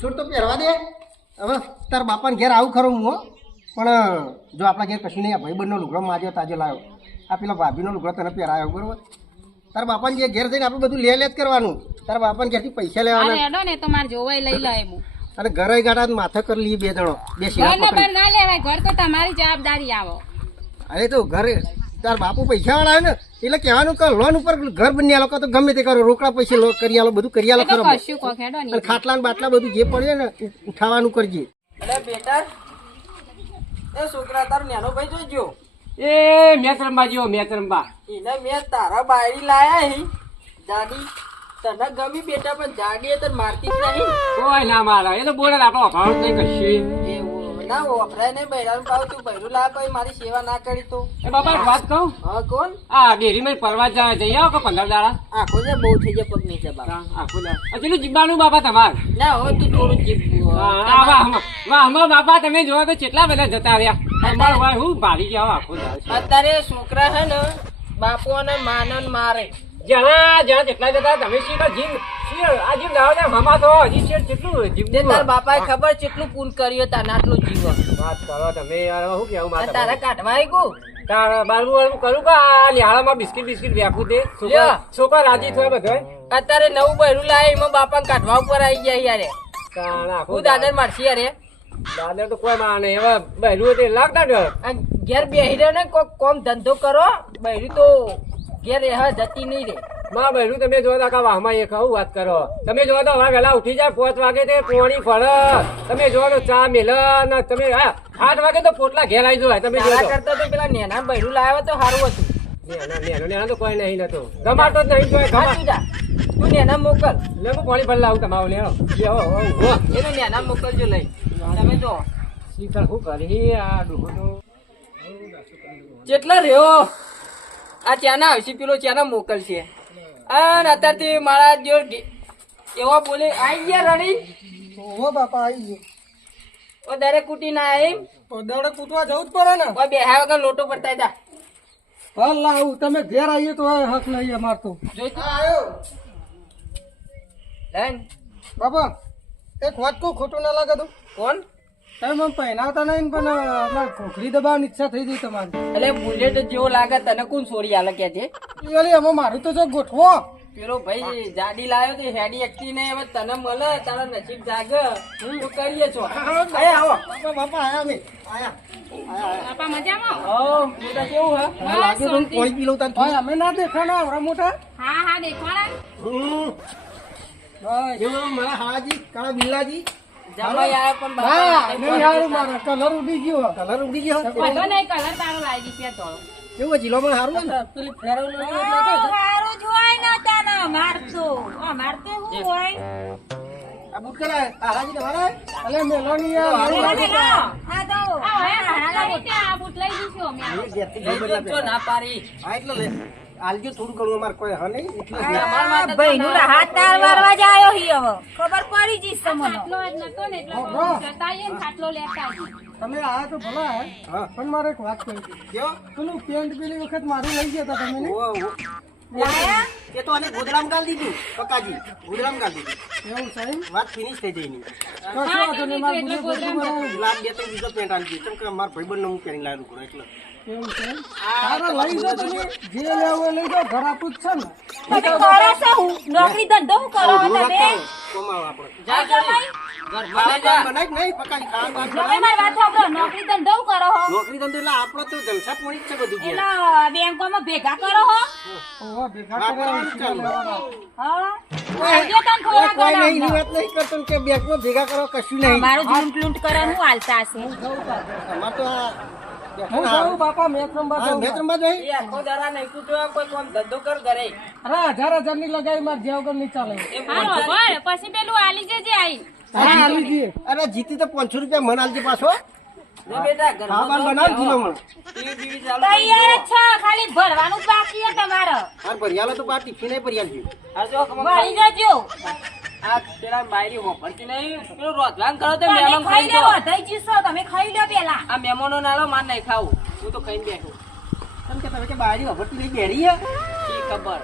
બુસોટ તો પહેરવા દે. હવે તાર બાપાને ઘેર આવું ખરો હું હો. પણ જો આપણા ઘેર કશું નહીં આ ભાઈબંધનો લુગડો માજ્યો તાજો લાવ્યો આ પેલા ભાભીનો લુગડો તને પહેરાયો બરોબર? તાર બાપાને જે ઘેર જઈને આપણે બધું લે લે જ કરવાનું. તાર બાપાને ઘેરથી પૈસા લેવાના. હેડો ને તો માર જોવાય લઈ લે હું અને ઘરે ગાડા માથે કરી લઈએ બે જણો. બે પકડી. ના લેવાય ઘર તો તમારી જવાબદારી આવો. અરે તો ઘરે તાર બાપુ પૈસા વાળા ને એટલે કહેવાનું કે લોન ઉપર ઘર બની આલો તો ગમે તે કરો રોકડા પૈસા કરી આલો બધું કરી. આલો એ અને ખાટલા ને બાટલા બધું જે પડે ને ઉઠાવાનું કરજે. અરે બેટા એ છોકરા તારો નેનો ભાઈ જોઈજો એ મેતરંબા જેવો મેતરંબા. એને મેં તારા બારી લાયા હી. જાડી તને ગમી બેટા પણ જાડી તને મારતી જ નહીં. કોઈ ના મારા. એ તો બોલે આપણો અભાવ નહીં કશું એવું ના વપરાય નહીં બૈરાનું પાવ તું બૈરું લા કોઈ મારી સેવા ના કરી તો. એ બાપા એક વાત કહું? હા કોણ? આ ડેરીમાં પરવા જાય જઈ આવો કે પંદર દાડા? આખો ને બહુ થઈ જાય પગ નીચે બાબા આખો. આ પેલું જીવવાનું બાપા તમાર? ના હોય તું થોડું હા, વાહ. વાહમાં બાપા તમે જોવા તો કેટલા બધા જતા રહ્યા. અમાર હોય હું ભાડી જાવ આખું. અત્યારે છોકરા છે ને બાપુ અને માનન મારે. જ્યાં જ્યાં જેટલા જતા તમે શીખો જીમ આ જીમ દાવ ને હમા તો હજી છે કેટલું તે જીવનું તાર બાપાએ ખબર કેટલું પૂન કર્યું તાર આટલું જીવન વાત કરો તમે યાર કેવું માતા તારે કાઢવા આવી ગયું તારા બારમું વાળું કરું કે આ નિહાળામાં બિસ્કિટ બિસ્કિટ વ્યાપું તે? છોકરા રાજી થયા બધા? અત્યારે નવું બહેરું લાવે એમાં બાપા કાઢવા ઉપર આવી ગયા યારે હું દાદર મારશી યારે દાદર તો કોઈ માને એવા બહેરું તે લાગતા ને ઘેર બેહી રહ્યો ને કોમ ધંધો કરો બહેરું તો ઘેર હા જતી નહીં રે. માં બહેરું તમે જોતા કા વાહમાં એક આવું વાત કરો. તમે જોવા તો હવે વહેલા ઉઠી જાય પાંચ વાગે તે પોણી ફળ તમે જોવા તો ચા મેલ ને તમે હા આઠ વાગે તો પોટલા ઘેર આવી જાય તમે જોવા કરતા તો પેલા નેના બૈરું લાવ્યા તો સારું હતું. નેનો તો કોઈ નહીં નતો ગમાતો જ નહીં જોય ગમા. તું નેના મોકલ. લે હું પોણી ભરલા લાવું તમારું હો એને નેના મોકલજો લઈ. તમે જો. શીતળ શું કરી આ ડૂહો કેટલા રહ્યો. આ ત્યાંના આવશે પેલો ત્યાંના મોકલશે અને અત્યારથી મારા જો એવા બોલે આવી ગયા રણી. હો બાપા આવી ગયો. ઓ દરેક કુટી ના આવી દરે કૂટવા જવું જ પડે ને. ઓ હા વગર લોટો પડતા જા. હાલ લાવું તમે ઘેર આવીએ તો હક નહીં અમારતો જોઈ તું. આવ્યો લઈને. બાપા એક વાત કહું ખોટું ના લાગે તું. કોણ? તમે મને પહેરાવતા નહીં પણ અમારે ખોખરી દબાવવાની ઈચ્છા થઈ ગઈ તમારી. એટલે બુલેટ જેવો લાગે તને કોણ છોડી આલે કે છે? અલી એમાં મારું તો જો ગોઠવો. પેલો ભાઈ જાડી લાવ્યો તો હેડી એકટી ને હવે તને મળે તારા નસીબ જાગ. તો કરીએ છો? આવો. બાપા બાપા આયા અમે. આયા. બાપા મજામાં? ઓ બેટા કેવું હે? બસ લાગે તો કોઈ પી લઉં ભાઈ અમે ના દેખાના આવડા મોટા? હા હા દેખવાના હમ. એવું મારા હાજી કાળા બિલ્લાજી કલર ઉડી ગયો. કલર ઉડી ગયો બધો નહીં કલર તારો લાગી છે તો. કેવું જિલ્લામાં સારું ને? પેલી ફેરવલું એટલે સારું જ ને તાને મારતો. મારતે હું હોય? આ બુટ કરા આ હાજી તમારા અલે મેલોની આ મારું તો. આ બુટ લઈ દઈશું અમે. ના પારી હા એટલે લે. આલજો થોડું ઘણું અમારે કોઈ હા નહીં. એટલે જ. હાથ તાર મારવા જ આવ્યો હી હવે. ખબર પડી જઈશ તમને આટલો જ નતો ને એટલો હા. જતા આવીએ ને ખાટલો લેતા તમે આયા તો ભલા હે. પણ મારે એક વાત કહી. કયો પેલું પેન્ટ પેલી વખત મારું લઈ ગયા હતા તમે ને? ઓ, ઓ. એ તો આને ગોદરામ ગાલ દીધું કકાજી ગોદરામ ગાલ દીધું. એવું સાહેબ વાત ફિનિશ થઈ જઈની કશો વાંધો નહીં, મારે બધું બરાબર. લાગ બે તો બીજો પેન્ટ આલી દીધો કેમ કે મારા ભાઈબંધને હું પહેરી લાવ્યો એટલે. એવું છે? તારે લઈ જાઓ તમે. જે લેવું લઈ જાઓ ઘર આપું જ છે ને. તમે કરો છો હું. નોકરી ધંધો હું કરો તમે રાખતા આપણે. જા જોડી. ઘરમાં જા. બનાય જ નહીં? પકાજી ખાવાનું બાવાનું તમે બનાય. મારી વાત સાંભળો. નોકરી ધંધો હું કરો હો. નોકરી ધંધો એટલે આપણો તો જલસા પોણી જ છે બધું ઘેર. એટલે બેંકોમાં ભેગા કરો કરો કશું નહીં. મારું ઝૂંટ લૂંટ કરવાનું હાલતા હશે. અમાર તો આ હું સારું બાપા હા, બાજુ મેત્રંબા જઈ. એ આખો દાડા નહીં તૂટ્યો કોઈ કોમ ધંધો કર ઘરે. અરે હજાર હજારની લગાઈ માર જેવ કર નહીં ચાલે. પછી પેલું આલી જજે આઈ. હા, આલી જઈએ. અરે જીતી તો પાંચસો રૂપિયા મન આલજે પાછો. ખાલી ભરવાનું બાકી છે તમારે. ભરિયાલો તો બાર ટિફિન ભરી જો ભરી જજો. આ પેલા બાયરી હોભળતી નહીં. પેલું રોધવાન કરો તો તમે ખાઈ થઈ જશો તમે ખાઈ લો પેલા. આ મહેમાનો નાલો માર નહીં ખાવું. હું તો ખાઈને બેઠું. કેમ કે તમે કે બારી વભરતી નહીં બેરી હે? શી ખબર.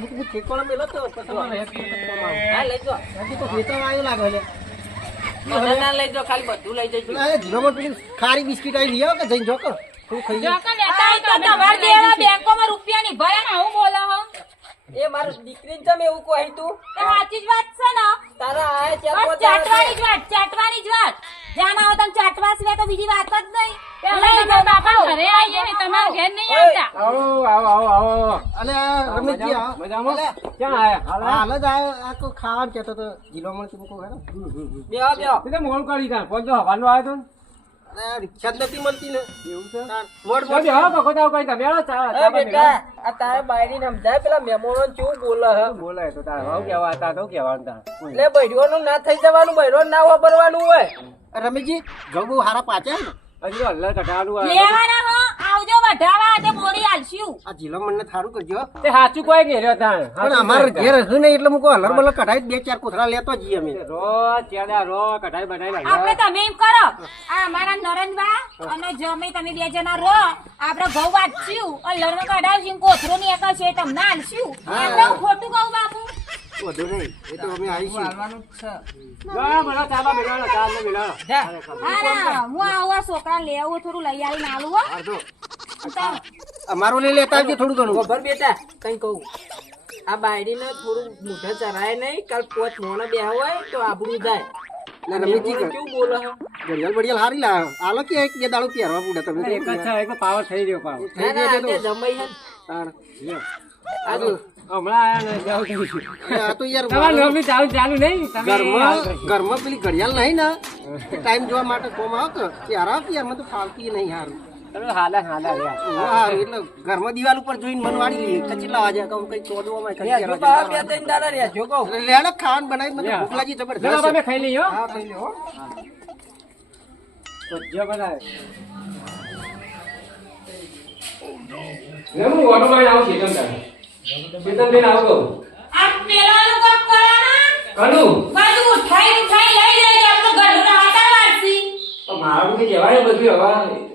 Book book. હા ખારી બિસ્કીટ આવી લઈ આવો કે જઈને જોકો થોડું ખાઈ જો જાય. કે લેતા હોય તો તમારે જેવા બેંકોમાં રૂપિયાની ભરે ને આવું બોલો હો. એ મારું દીકરીને ચમ એવું કહી તું? એ સાચી જ વાત છે ને. તારા બસ ચાટવાની જ વાત ચાટવાની જ વાત. જ્યાં આવો તમે ચાટવા સિવાય તો બીજી વાત જ નહીં. પેલા બાપા ઘરે આવીએ ને તમારા ઘેર નહીં આવતા. આવો આવો આવો આવો. અલે આ રમેશજી આ મજામાં? અલે, ક્યાં આયા? હાલ હાલ જ આ આ કોઈ ખાવાનું કેતો હતો જીલો મળતી મૂકો મોડું કરી તા પહોંચો હવાનું આવ્યો તો આ રિક્ષા જ નથી મળતી ને. એવું છે? મોડ મોડ બેહો બકો જાવ કઈ તમે હેડો ચા બેટા આ તારે બાયડીને સમજાય પેલા મહેમાનો કેવું બોલે હે? બોલાય તો તારે? હું કેવા હતા તો કેવાનું એટલે બૈરીઓનું ના થઈ જવાનું બૈરો ના વાપરવાનું હોય. રમીજી બહુ હારા પાચ્યા ને? હજી અલ્લા કટાડું આ લેવાના હો આવજો વઢાવા આજે બોરી આલશું આ જીલોમણ ને થારું કરજો. તે સાચું કોઈ નહીં રહ્યો પણ અમારે ઘેર હશે એટલે મૂકો હલર બલર કઢાઈ બે ચાર કોથળા લેતો જઈએ અમે. રોજ ત્યાં રો કઢાઈ બનાવી આપણે તમે એમ કરો આ અમારા નરેનબા અને જમે તમે બે જણા રહો આપણે ઘઉં વાંચશું અલ્લર કઢાવશું કોથરો ની એક છે તમને આલશું ખોટું કહું બાપુ? વધુ નહીં એ તો અમે આવીશું. હાલવાનું છે. જો મને ચાબા મિલાડો ચાલે મિલાડો હા હું આવું આ છોકરા લેવું થોડું લઈ આવીને આલું હો. અમારું લઈ લેતા આવજો થોડું ઘણું. ખબર બેટા કઈ કહું. આ બાયડીને થોડું મોઢા ચરાય નહીં કાલ પોચ મોણે બે હોય તો આબરું જાય. ના ના ના ને. ને. ઘરમાં પેલી ઘડિયાળ નહીં ને? ટાઈમ જોવા માટે કોમ આવતો કે? ત્યારે આવો યાર મને તો નહીં હારું. હાલા હાલા હારું એટલે ઘરમાં દિવાલ ઉપર જોઈને મનવાડી લઈએ. કેટલા વાગે? કહું કઈ બે ત્રણ દાડા કહું. લેડો ખાવાનું બનાવી મને ભૂખ લાગી જબરદસ્ત તમે ખાઈ લઈ હા. ખાઈ લ્યો હો. ભજીયા બનાવે. હું ઓટો માં આવું ખેતમ તારે ખેતમ લઈને આવું કહું. આ પેલાનું કોક કરો ના. કનું. ઉઠાઈ ઉઠાઈ લઈ લેજો મારું કે કહેવાય બધું હવે.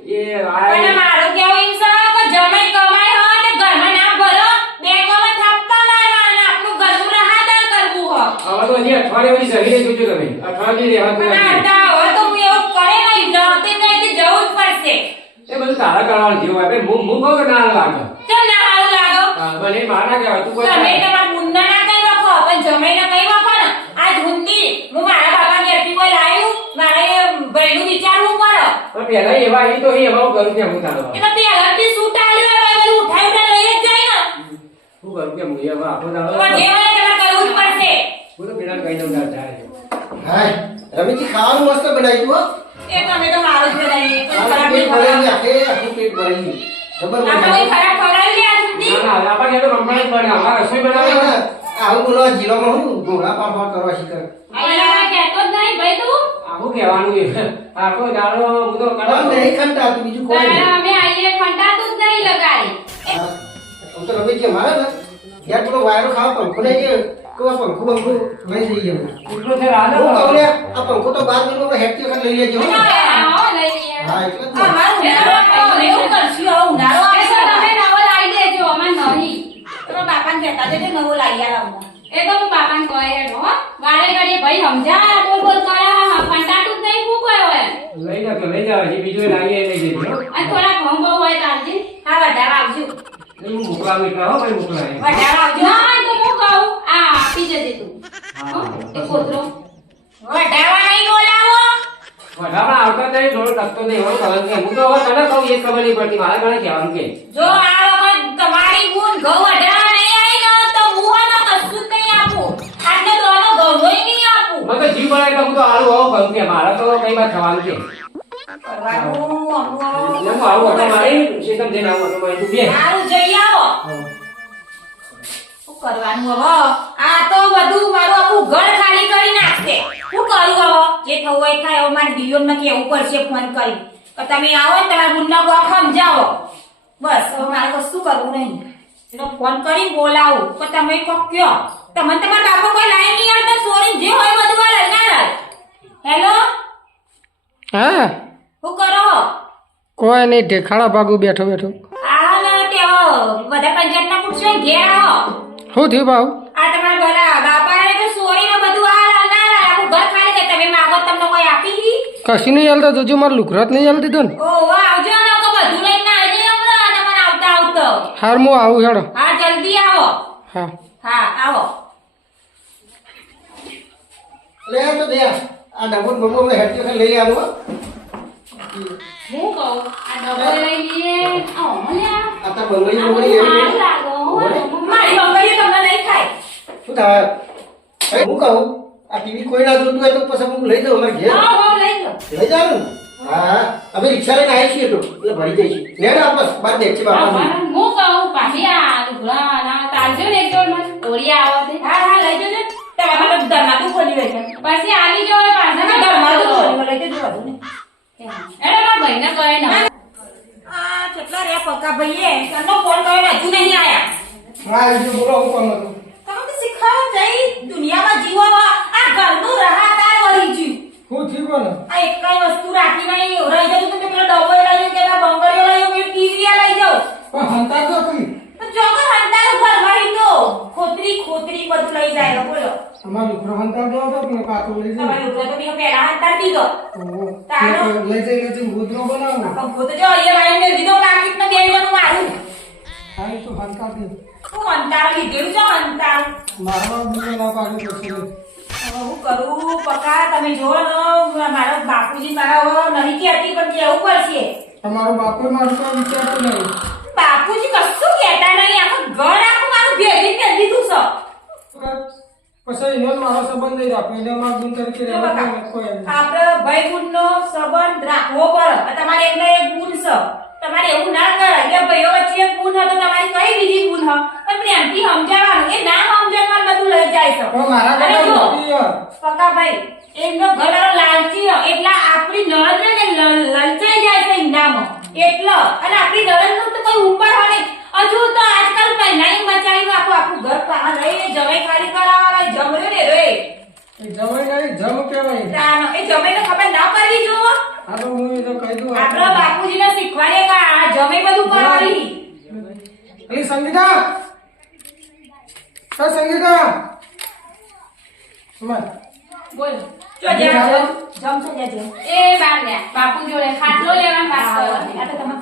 એ અને મારું કેવું એમ છે કે જમાઈ કમાઈ હોય ને ઘરમાં ના ભરો બેંકોમાં થાપતા લાવવાના આપણું ઘરનું રહાદણ કરવું હો. હવે તો હજી અઠવાડિયાની સહી જોજો તમે. અઠવાડિયે રહેવાનું અને નથી. હવે તો હું એવું કરે નહીં જતી કે જવું જ પડશે. એ બધું તારા કરવાનું જેવું હોય. હું હું કહું કે ના લાગે? ના લાગો? હા, મારા કહેવાય તું કોઈ તમે તમારા મુન્ના ના કઈ વખો પણ ને. આજ હુંદી હું મારા ભાઈનું વિચારવું પડે. પણ પહેલા એવા એ તો એ એવા હું કરું કે હું તારો એટલે પેલા પહેલાથી સૂટ આલ્યું હોય બધું ઉઠાઈ ઉઠાઈ લઈ જ જાય ને. શું કરું કે હું એવા આપો દાડો પણ જે હોય એ તમારે કરવું જ પડશે. હું તો પેલા કહી દઉં તાર જાય. હાય રમેશજી ખાવાનું મસ્ત બનાવ્યું હો. એ તમે તો મારું જ બનાવીએ. કોઈ ખરાબ નહીં ભરાઈ. આખે આખું પેટ ભરાઈ ગયું. જબર આપણે ખરાબ ખવડાવી લે આજ સુધી? ના ના આપણને તો રમવાનું જ પડે. અમારે રસોઈ બનાવવાની બનાવે. આવું બોલો આ જીલોમાં હું ઘોડા પાપા કરવા શીખર. અહીંયા કેતો જ નહીં. ભાઈ તું આખું કહેવાનું એ આખો દાડો હું તો કડો નહીં ખંતા તું બીજું કોઈ નહીં. અમે આઈએ ખંડાતું જ નહીં લગાય હું. તો રમેશજી મારે ને યાર પેલો વાયરો ખાવ પંખો નહીં કે કેવો પંખો? બંખો લઈ જઈએ હું એટલો છે રાધા હું કહું લે, આ પંખો તો બાર મિનિટ હેઠી વખત લઈ લેજો. હા લઈ લઈએ. હા એટલે ને. અમારું ઉનાળો એવું કરશું આવું ઉનાળો આવશે. તમે નવો લાવી દેજો અમાર નહીં તમે બાપાને કહેતા જજો નવો લાવી આલો એ તો હું બાપાને કહે હેડો હો. વારે ઘડીએ ભાઈ સમજા બોલ બોલ કરે ફંટાતું જ નહીં ફૂક હોય લઈ તો લઈ જાવ હજી બીજું લાવીએ લઈ જજો. આ થોડા ઘઉં બહુ હોય તારજી હા વધારે આવજો. હું મોકલા એટલે હો ભાઈ મોકલા વધારે આવજો. હા તો હું આ આપી જજે તું. હા એ કોતરો. વધારવા નહીં બોલાવો. વધારે આવતા નહીં થોડો ટકતો નહીં હોય કરવાનું કે હું તો હવે તને કહું એ ખબર નહીં પડતી. મારા ઘરે કહેવાનું કે. જો આ વખત તમારી ગુણ ઘઉં વધારવા નહીં આવી ને તો હું હે ને કશું જ નહીં આપું આટલે દોનો ઘઉંય નહીં આપું મને તો જીવ બળે એટલે હું તો આલુ આવો કરું કે મારા તો કઈ વાત થવાનું છે કરવાનું અમુક એટલે હું આવું ઓટો મારી શેતમ જઈને આવું ઓટો મારી તું બે સારું જઈ આવો. શું કરવાનું હવે? આ તો બધું મારું આખું ઘર ખાલી કરી નાખશે. શું કરું હવે? જે થવું હોય થાય. હવે મારે દિયોને કેવું પડશે ફોન કરી. કે તમે આવો તમારા ગુણના ગોખ સમજાવો. બસ હવે મારે કશું કરવું નહીં. એનો ફોન કરી બોલાવું. તમે કોક કયો. તમને તમારા બાપા કોઈ લાઈન નહીં આવતા સોરી જે હોય બધું હેલો? હા. શું કરો? કોઈ નહીં ઢેખાડા ભાગું બેઠો બેઠો. આ ને તે બધા પંચાયત ના ઘેર આવો. શું થયું ભાવ આ તમારા બોલા બાપાને તો સોરી ને બધું આ લા- ના લા ઘર ખાલી કે તમે માગો તમને કોઈ આપી? કશી નહીં હાલતા જોજો મારે લુખરાત નહીં હાલતી તો ને. ઓ વાહ આવજો ને બધું લઈને આવજો ને હમણાં તમારે આવતા આવતો. હાર હું આવું હેડો. હા જલ્દી આવો. હા. હા આવો. લે તો દે. આ. ડબલ બબો અમે હેઠી વખત લઈ આવો હું. કહું? આ ડબલ લઈ લઈએ. આ મને આ. આ તો બંગડી બંગડી એવી. મારી બંગડીઓ તમને નહીં ખાય. શું થાય? હું કહું? આ ટીવી કોઈ ના જોતું હોય તો પછી હું લઈ જાઉં અમારે ઘેર? હા હા લઈ લો લઈ જાઉં? હા. અમે રિક્ષા લઈને આવી છીએ તો. એટલે ભરી જઈશું. લે ને આપણે બાદ દેખ છે બાપા હું કહું પાછી આ લુગડા ના તાલજો ને એક મને ઓરિયા આવે હા હા લઈ જજો. તમારે મતલબ ઘરમાં તો ખોલી હોય છે પછી આલી જો પાછા ના ઘરમાં તો ખોલી હોય લઈ જજો ને. એડે મારા ભાઈને કહે ને આ કેટલા રે પક્કા ભાઈએ? તનો ફોન કર્યો હજુ નહીં આયા. હા એ બોલો હું કોણ હતું? તમે તો જઈ દુનિયામાં જીવો આ ઘરનું રહાતાર વળી જીવ હું થયું કોણ? આ એક કઈ વસ્તુ રાખી નહીં રહી જતું તો પેલો ડબ્બો લઈ જાઉં કે બંગડીઓ લઈ ટીવી લઈ જાઉં પણ હંતા તો કઈ? તો જોકો હંતારું ઘર તો ખોતરી ખોતરી બધું લઈ જાય બોલો. અમારો લુખરો હંતા તો હતો પાછો લઈ તમારી ઉપર તો મેં પહેલા હંતાર દીધો તારો લઈ જઈ લઈ જઈ ગોદરો બનાવો. પણ ભૂત એ લાઈન દીધો કાકીત ને મારું હા તો હંતા થી હું અંતાર લીધેલું છે અંતાર મારવા બીજો ના પાડે તો હું કરું? પકા તમે જો ને મારા બાપુજી મારા નહીં કહેતી પણ કેવું પડશે. તમારો બાપુ મારું વિચારતો નહીં. બાપુજી કશું કહેતા નહીં. આખો ઘર આખું મારું ભેગી કરી દીધું છે પછી એનો મારો સંબંધ નહીં રાખો. એને મારા ગુણ તરીકે. આપણે ભાઈ ગુણનો સંબંધ રાખવો પડે. તમારે એકને એક ગુણ છે. તમારે એવું ના કરે કે ભાઈઓ વચ્ચે એક ગુણ હતો તમારી કઈ બીજી ગુણ હ પણ પ્રેમથી સમજાવવાનું. એ ના સમજાવવાનું બધું લઈ જાય છે. મારા યાર. પકાભાઈ એમનો ઘરવાળો લાલચી એટલા આપણી નળ ને લલચાઈ જાય છે એમનામાં એટલે અને આપણી નણંદનું તો કોઈ ઉપર હોય નહીં. હજુ તો આજકાલ પહેલાની મચાવી આખું આખું ઘર પાહા લઈને જમાઈ ખાલી કરાવવા જમર્યો ને રે એ જમાઈ નહીં જમ કહેવાય. તાનો એ જમાઈને ખબર ના પડવી જો આ તો હું તો કહી દઉં આપણા બાપુજીને શીખવાડે કે આ જમે બધું કરવાની એ સંગીતા! હા સંગીતા! બોલ.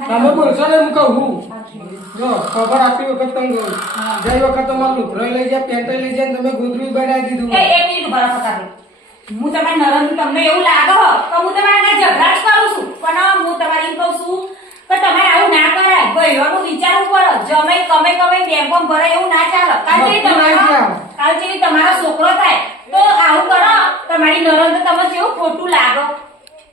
તમે બોલશો ને હું કહું જો ખબર આપતી વખત તમે ગઈ વખત તમારું લુગડો લઈ જાય પેન્ટ લઈ જાય તમે ગોદરું બનાવી દીધું એ એક મિનિટ ઊભા રહો પકાભાઈ. હું તમારી નરમ તમને એવું લાગે તો હું તમારે ઝઘડા જ કરું છું. પણ હું તમારી એમ કહું છું કે તમારે આવું ના કરાય. ભાઈઓનું વિચારવું પડે. જમે કમે કમે બેંકોમાં ભરાય એવું ના ચાલે. કાલ. કાલ તમારો છોકરો થાય તો આવું કરો. તમારી નરમ તો તમે જેવું ખોટું લાગો.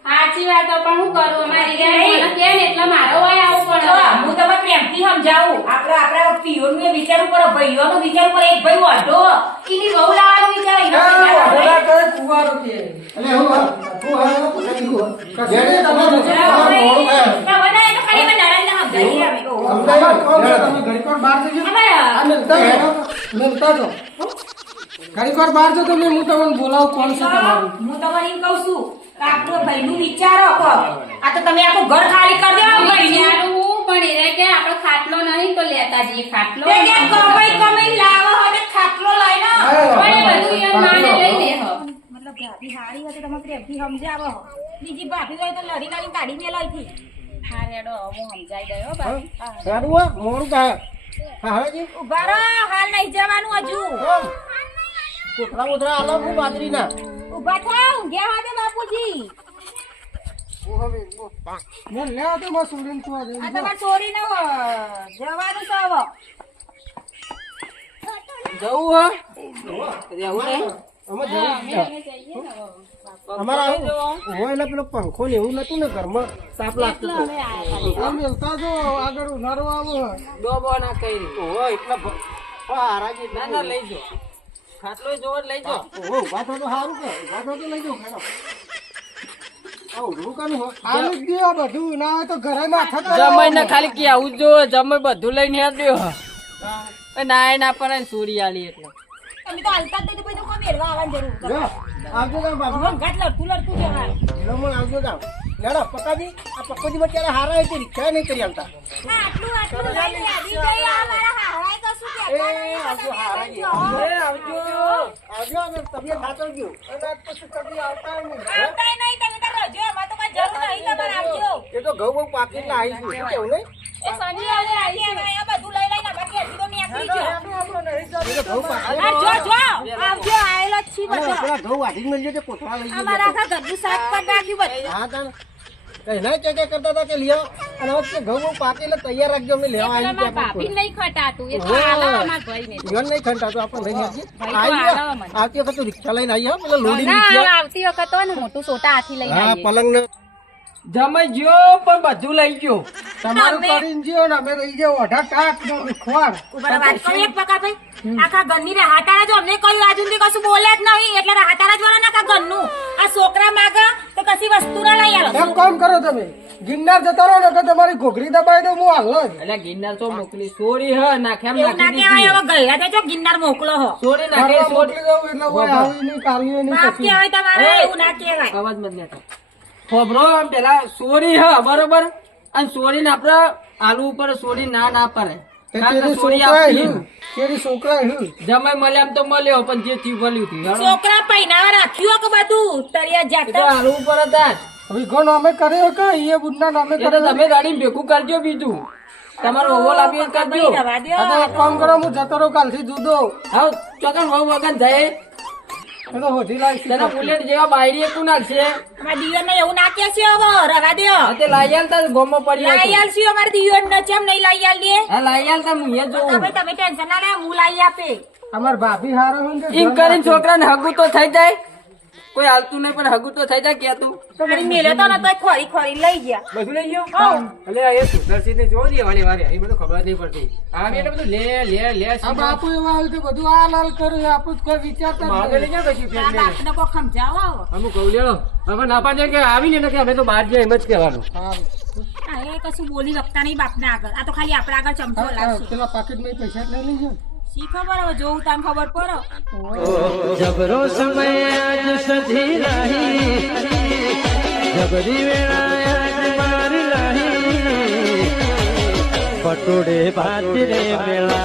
સાચી વાત પણ હું કરું? અમારી ઘેર કે ને એટલે મારો હોય આવું પડે હું તમે પ્રેમથી સમજાવું. આપણે આપણા પીઓનું એ વિચારવું પડે ભાઈઓનું વિચારવું પડે એક ભાઈ વાઢો. એની બહુ લાવવાનું વિચાર. વિચાર તમે ઘડીક વાર બહાર જજો અમારે મિલતા જો વાર બહાર જો તમે હું તમને બોલાવું કોણ છે તમારું? હું તમને એમ કહું છું કે આપણું ભાઈનું વિચારો કો આ તો તમે આખું ઘર ખાલી કરી દો ભાઈનું. પણ એને કે આપણો ખાટલો નહીં તો લેતા જઈએ ખાટલો. એ કે કમાઈ કમાઈ લાવો હવે ખાટલો લઈ. હા, પણ બધું એમ માને લઈ લે હો. મતલબ ભાભી હારી હતી તમે પ્રેમથી સમજાવો બીજી ભાભી હોય તો લડી લડી કાઢી લઈ થી હા રેડો હું સમજાઈ ગયો ભાભી. સારું મોરું કા હા હવે જી. ઊભા રહો હાલ નહીં જવાનું હજુ. કોથળા બોથળા આલો હું બાજરીના. ઊભા થા ઊંઘ્યા હતા બાપુજી. મેં લેવા તો મારા છોડીને તું. આ તમારે ચોરીને જવાનું છે હવે. જવું હો. રહેવું અમે જવું. અમારે આવું હોય એટલે પેલો પંખો ને એવું નતું ને ઘરમાં? તાપ લાગતો હતો. જો આગળ ઉનાળો આવો. દો બો ના કઈ ઓહો એટલા હારા ના ના લઈ જો ખાટલો જોર લઈ જો ઓ વાતો તો સારું કે વાતો તો લઈ જો તો તો ને ખાલી કે આવું જો જમાઈ બધું લઈને હેડ્યો. એ ના ના પડે સૂરી આલી એટલે. તમે તો હાલતા જ નહીં તો કોઈ મેળવા આવવાની જરૂર આવજો તાર બાપુ ઘાટ લડતું લડતું રમણ આવજો તાર. લેડો પકાજી આ પક્કોજી માં ત્યારે હારા હતી રિક્ષા નહીં કરી આવતા ઘઉ આટલું આવી ગઈ આ મારા હારાએ કશું કહેતા નહીં. આવજો હારા તમે જો. એ આવજો. આવજો. અમે તબિયત સાચવજો. અને આજ પછી કદી આવતા નહીં આવતાય નહીં તમે તો રજો એમાં તો કઈ જરૂર નહીં તમારે આવજો. એ તો ઘઉં બહુ પાકી એટલે આવીશું શું કેવું નહીં? એ શનિવારે આવીશું. હવે આ બધું લઈ લઈને હવે ઘેરથી તો નીકળી જાઓ. એ તો ઘઉં પાકી બધો પેલા ઘઉં વાઢી મળજો કે કોથળા લઈ જજો અમારા આખા ઘરનું શાક કરી નાખ્યું બધું. હા તાણ કઈ ના કે કે કરતા હતા કે લ્યો અને હવે ઘઉં પાકી એટલે તૈયાર રાખજો અમે લેવા આવી ભાભી નહીં ખટાતું એ તો અમારા નહીં ખંટા આપણે. આવતી વખત રિક્ષા લઈને આવી પેલા લોડી આવતી વખત હોય ને મોટું સોટા હાથી લઈને હા પલંગ ને જમાઈ ગયો પણ બધું લઈ ગયો. તમારું કરીને ગયો ને અમે રહી ગયો અઢાર ટાક નો ખોર વાત કરો એક પકા ભાઈ. આખા ઘરની રાહતારા જો અમને કહ્યું આજુ સુધી કશું બોલે જ નહીં. એટલે હાટારા જ વાળા આખા ઘરનું. આ છોકરા માગા તો કશી વસ્તુ ના લઈ આલો. એક કામ કરો તમે. ગિરનાર જતા રહો ને કે તમારી ઘોઘરી દબાઈ દો હું હાલો એટલે ગિરનાર તો મોકલી સોરી હ નાખ્યા એવું ના કહેવાય હવે ગલ્લા દેજો ગિરનાર મોકલો હો. સોરી નાખે સોરી. મોકલી દઉં એટલે કોઈ આવી નહીં કાલી નહીં કશું કહેવાય તમારે એવું ના કહેવાય. અવાજ મત લેતા ખોબરો આમ પેલા સોરી હ બરોબર? અને સોરી ને આપડે આલુ ઉપર સોરી ના ના પડે. સોરી છોકરા આપી હી તેરી છોકરા હી. જમાઈ મળ્યા તો મળ્યો પણ જે થયું ભલ્યું થયું છોકરા પૈનાવા રાખ્યું કે બધું? તળિયા જાતા. આલુ ઉપર હતા જ. વિઘો નામે કર્યો કે? એ બુડના નામે કર્યો તમે ગાડી ભેગું કરજો બીજું. તમારો ઓવો લાવી કરજો. કામ કરો હું જતો રહું કાલથી જુદો. હા ચોકન વહુ વગન જાય. તો હોધી લાવીશ તેના બુલેટ જેવા બાયડી એકું નાખશે? અમારા દિયોને એવું નાખ્યા છે હવે રવા દ્યો હા તે લાઈ આલતા ગોમો પડી લઈ હતું. આલશું અમારે દિયોને ચેમ નહીં લઈ આલીએ હા લાઈ આલતા હું એ જોઉં. તમે તમે ટેન્શન ના લે હું લઈ આપે. અમાર ભાભી હારો ને કે કરીને છોકરાને હગું તો થઈ જાય. કોઈ આવતું નહીં પણ હગું તો થઈ જાય કેતું અને મેલે તો નતો ખોરી ખોરી લઈ ગયા. બધું લઈ ગયો? એટલે આ એ સુધરસી ને જો દે વારે વારે એ બધું ખબર નહીં પડતી. આ એટલે બધું લે લે લે આ બાપુ એવા આવ્યું તો બધું આ લાલ કરે આપણું તો કોઈ વિચારતા તો માગે નહીં. લઈ જાઓ કશું પેટ લઈને. બાપને કોઈ સમજાવો અમુ અમુક કહું લેડો હવે ના પાડે કે આવી ને કે અમે તો બહાર જઈએ એમ જ કહેવાનું. હા એ કશું બોલી શકતા નહીં બાપને આગળ. આ તો ખાલી આપણા આગળ ચમચો લાગશે. પેલા પાકીટમાં પૈસા લઈ લઈ શી ખબર હવે જોઉં તાન ખબર પડો. જબરો સમય આજ સધી રહી. જબરી વેળા આજ માર રહી. પટોડે ભાત રે મેળા